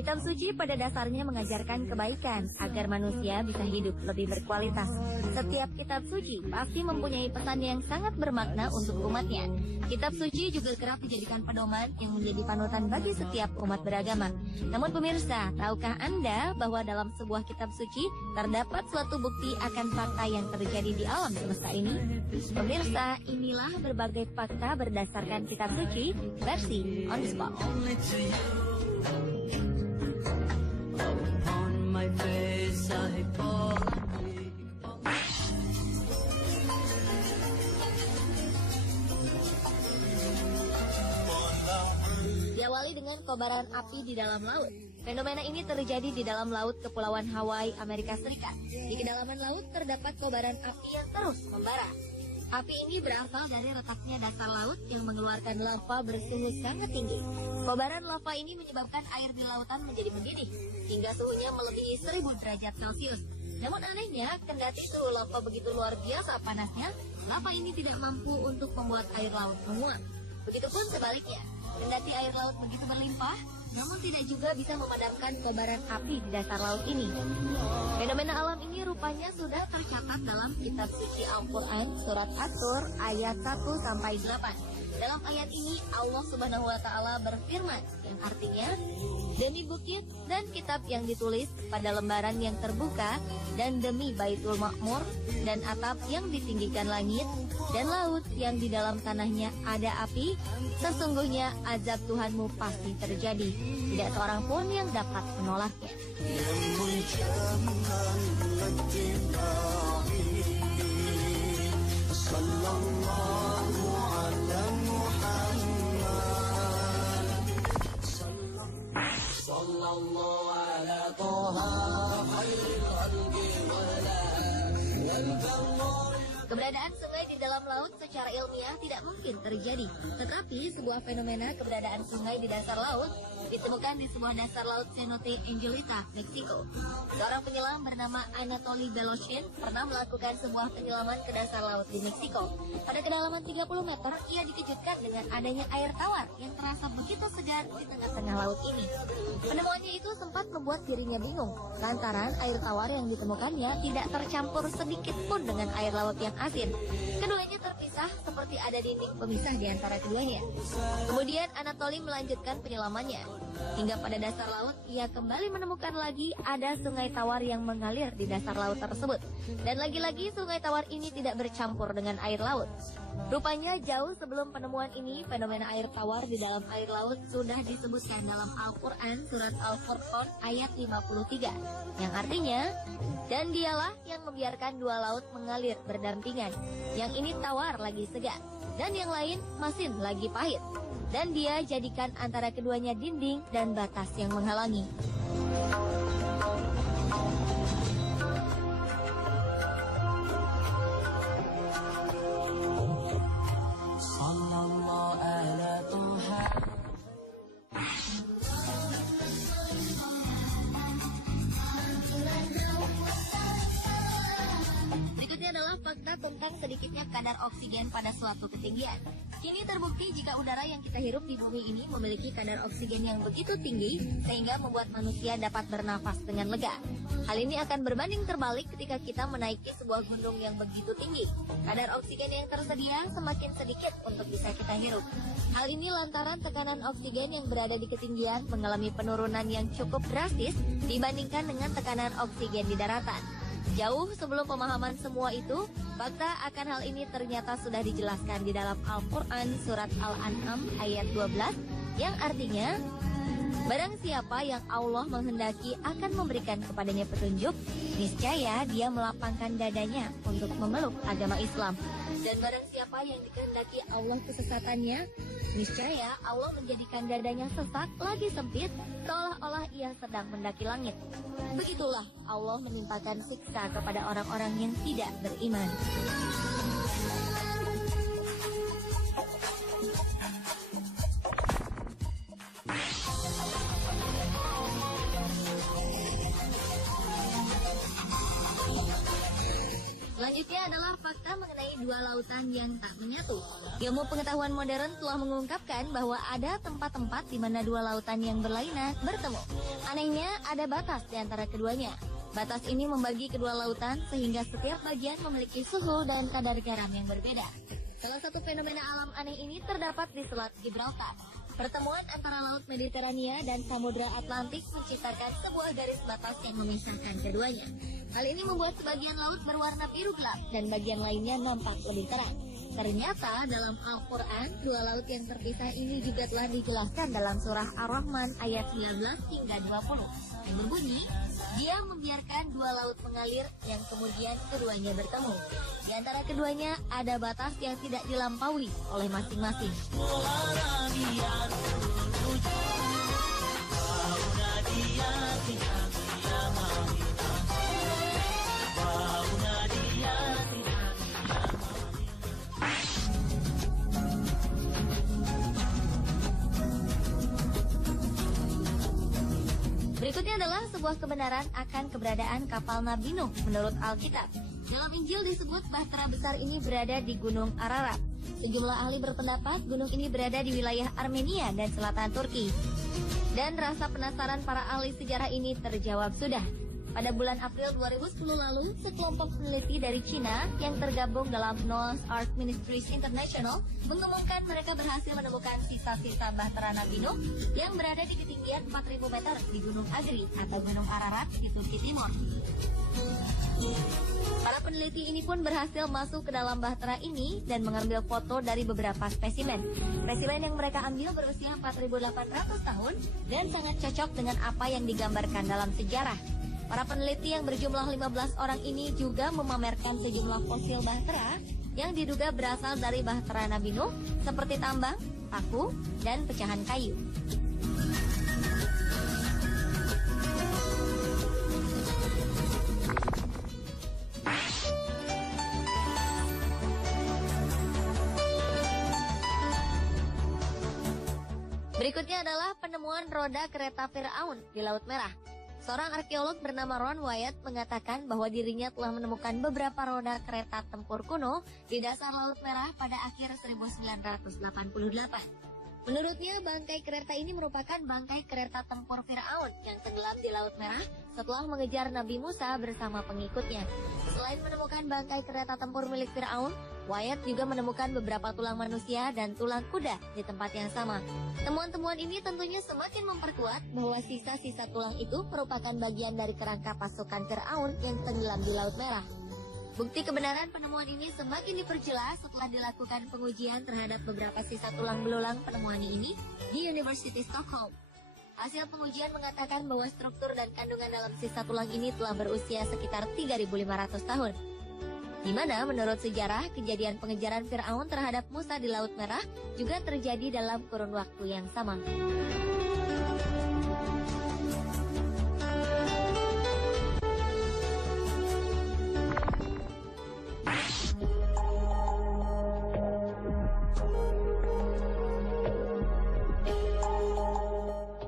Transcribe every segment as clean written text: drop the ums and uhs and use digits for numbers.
Kitab suci pada dasarnya mengajarkan kebaikan agar manusia bisa hidup lebih berkualitas. Setiap kitab suci pasti mempunyai pesan yang sangat bermakna untuk umatnya. Kitab suci juga kerap dijadikan pedoman yang menjadi panutan bagi setiap umat beragama. Namun pemirsa, tahukah Anda bahwa dalam sebuah kitab suci terdapat suatu bukti akan fakta yang terjadi di alam semesta ini? Pemirsa, inilah berbagai fakta berdasarkan kitab suci versi On The Spot. Diawali dengan kobaran api di dalam laut. Fenomena ini terjadi di dalam laut Kepulauan Hawaii, Amerika Serikat. Di kedalaman laut terdapat kobaran api yang terus membara. Api ini berasal dari retaknya dasar laut yang mengeluarkan lava bersuhu sangat tinggi. Kobaran lava ini menyebabkan air di lautan menjadi mendidih, hingga suhunya melebihi 1000 derajat Celcius. Namun anehnya, kendati suhu lava begitu luar biasa panasnya, lava ini tidak mampu untuk membuat air laut menguap. Begitupun sebaliknya, kendati air laut begitu berlimpah, namun tidak juga bisa memadamkan kobaran api di dasar laut ini. Fenomena alam ini rupanya sudah tercatat dalam kitab suci Al-Quran surat At-Tur ayat 1-8. Dalam ayat ini Allah Subhanahu wa Ta'ala berfirman, yang artinya, demi bukit dan kitab yang ditulis pada lembaran yang terbuka, dan demi Baitul Ma'mur dan atap yang ditinggikan langit, dan laut yang di dalam tanahnya ada api, sesungguhnya azab Tuhanmu pasti terjadi. Tidak seorang pun yang dapat menolaknya. Keberadaan sungai di dalam laut secara ilmiah tidak mungkin terjadi. Tetapi sebuah fenomena keberadaan sungai di dasar laut ditemukan di sebuah dasar laut Cenote Angelita, Meksiko. Seorang penyelam bernama Anatoly Beloshin pernah melakukan sebuah penyelaman ke dasar laut di Meksiko. Pada kedalaman 30 meter, ia dikejutkan dengan adanya air tawar yang terasa begitu segar di tengah-tengah laut ini. Penemuannya itu sempat membuat dirinya bingung, lantaran air tawar yang ditemukannya tidak tercampur sedikit pun dengan air laut yang asin. Keduanya terpisah seperti ada dinding pemisah di antara keduanya. Kemudian Anatoly melanjutkan penyelamannya. Hingga pada dasar laut, ia kembali menemukan lagi ada sungai tawar yang mengalir di dasar laut tersebut. Dan lagi-lagi sungai tawar ini tidak bercampur dengan air laut. Rupanya jauh sebelum penemuan ini, fenomena air tawar di dalam air laut sudah disebutkan dalam Al-Quran surat Al-Furqan ayat 53. Yang artinya, dan dialah yang membiarkan dua laut mengalir berdampingan. Yang ini tawar lagi segar, dan yang lain masin lagi pahit. Dan dia jadikan antara keduanya dinding dan batas yang menghalangi. Berikutnya adalah fakta tentang sedikitnya kadar oksigen pada suatu ketinggian. Kini terbukti jika udara yang kita hirup di bumi ini memiliki kadar oksigen yang begitu tinggi sehingga membuat manusia dapat bernafas dengan lega. Hal ini akan berbanding terbalik ketika kita menaiki sebuah gunung yang begitu tinggi. Kadar oksigen yang tersedia semakin sedikit untuk bisa kita hirup. Hal ini lantaran tekanan oksigen yang berada di ketinggian mengalami penurunan yang cukup drastis dibandingkan dengan tekanan oksigen di daratan. Jauh sebelum pemahaman semua itu, fakta akan hal ini ternyata sudah dijelaskan di dalam Al-Quran surat Al-An'am ayat 12, yang artinya, barang siapa yang Allah menghendaki akan memberikan kepadanya petunjuk, niscaya dia melapangkan dadanya untuk memeluk agama Islam. Dan barang siapa yang dikehendaki Allah kesesatannya, niscaya Allah menjadikan dadanya sesak lagi sempit, seolah-olah ia sedang mendaki langit. Begitulah Allah menimpakan siksa kepada orang-orang yang tidak beriman. Selanjutnya adalah fakta mengenai dua lautan yang tak menyatu. Ilmu pengetahuan modern telah mengungkapkan bahwa ada tempat-tempat di mana dua lautan yang berlainan bertemu. Anehnya, ada batas di antara keduanya. Batas ini membagi kedua lautan sehingga setiap bagian memiliki suhu dan kadar garam yang berbeda. Salah satu fenomena alam aneh ini terdapat di Selat Gibraltar. Pertemuan antara Laut Mediterania dan Samudra Atlantik menciptakan sebuah garis batas yang memisahkan keduanya. Hal ini membuat sebagian laut berwarna biru gelap dan bagian lainnya nampak lebih terang. Ternyata dalam Al-Quran, dua laut yang terpisah ini juga telah dijelaskan dalam surah Ar-Rahman ayat 19 hingga 20 yang berbunyi, Dia membiarkan dua laut mengalir yang kemudian keduanya bertemu. Di antara keduanya ada batas yang tidak dilampaui oleh masing-masing. Berikutnya adalah sebuah kebenaran akan keberadaan kapal Nabi Nuh menurut Alkitab. Dalam Injil disebut bahtera besar ini berada di Gunung Ararat. Sejumlah ahli berpendapat gunung ini berada di wilayah Armenia dan selatan Turki. Dan rasa penasaran para ahli sejarah ini terjawab sudah. Pada bulan April 2010 lalu, sekelompok peneliti dari Cina yang tergabung dalam Noah's Ark Ministries International mengumumkan mereka berhasil menemukan sisa-sisa bahtera Nabi Nuh yang berada di ketinggian 4.000 meter di Gunung Agri atau Gunung Ararat di Turki Timur. Para peneliti ini pun berhasil masuk ke dalam bahtera ini dan mengambil foto dari beberapa spesimen. Spesimen yang mereka ambil berusia 4.800 tahun dan sangat cocok dengan apa yang digambarkan dalam sejarah. Para peneliti yang berjumlah 15 orang ini juga memamerkan sejumlah fosil bahtera yang diduga berasal dari bahtera Nabi Nuh seperti tambang, paku, dan pecahan kayu. Berikutnya adalah penemuan roda kereta Firaun di Laut Merah. Seorang arkeolog bernama Ron Wyatt mengatakan bahwa dirinya telah menemukan beberapa roda kereta tempur kuno di dasar Laut Merah pada akhir 1988. Menurutnya, bangkai kereta ini merupakan bangkai kereta tempur Firaun yang tenggelam di Laut Merah setelah mengejar Nabi Musa bersama pengikutnya. Selain menemukan bangkai kereta tempur milik Firaun, Wyatt juga menemukan beberapa tulang manusia dan tulang kuda di tempat yang sama. Temuan-temuan ini tentunya semakin memperkuat bahwa sisa-sisa tulang itu merupakan bagian dari kerangka pasukan Firaun yang tenggelam di Laut Merah. Bukti kebenaran penemuan ini semakin diperjelas setelah dilakukan pengujian terhadap beberapa sisa tulang belulang penemuan ini di University Stockholm. Hasil pengujian mengatakan bahwa struktur dan kandungan dalam sisa tulang ini telah berusia sekitar 3.500 tahun. Di mana menurut sejarah, kejadian pengejaran Firaun terhadap Musa di Laut Merah juga terjadi dalam kurun waktu yang sama.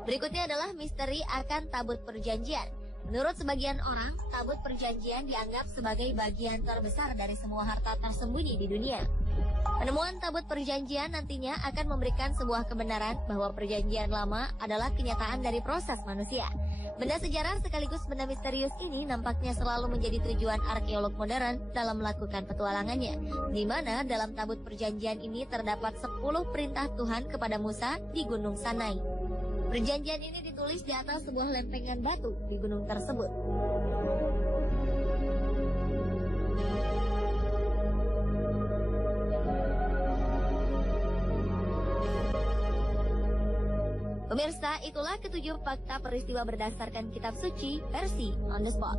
Berikutnya adalah misteri akan tabut perjanjian. Menurut sebagian orang, tabut perjanjian dianggap sebagai bagian terbesar dari semua harta tersembunyi di dunia. Penemuan tabut perjanjian nantinya akan memberikan sebuah kebenaran bahwa perjanjian lama adalah kenyataan dari proses manusia. Benda sejarah sekaligus benda misterius ini nampaknya selalu menjadi tujuan arkeolog modern dalam melakukan petualangannya, di mana dalam tabut perjanjian ini terdapat 10 perintah Tuhan kepada Musa di Gunung Sinai. Perjanjian ini ditulis di atas sebuah lempengan batu di gunung tersebut. Pemirsa, itulah ketujuh fakta peristiwa berdasarkan kitab suci versi On The Spot.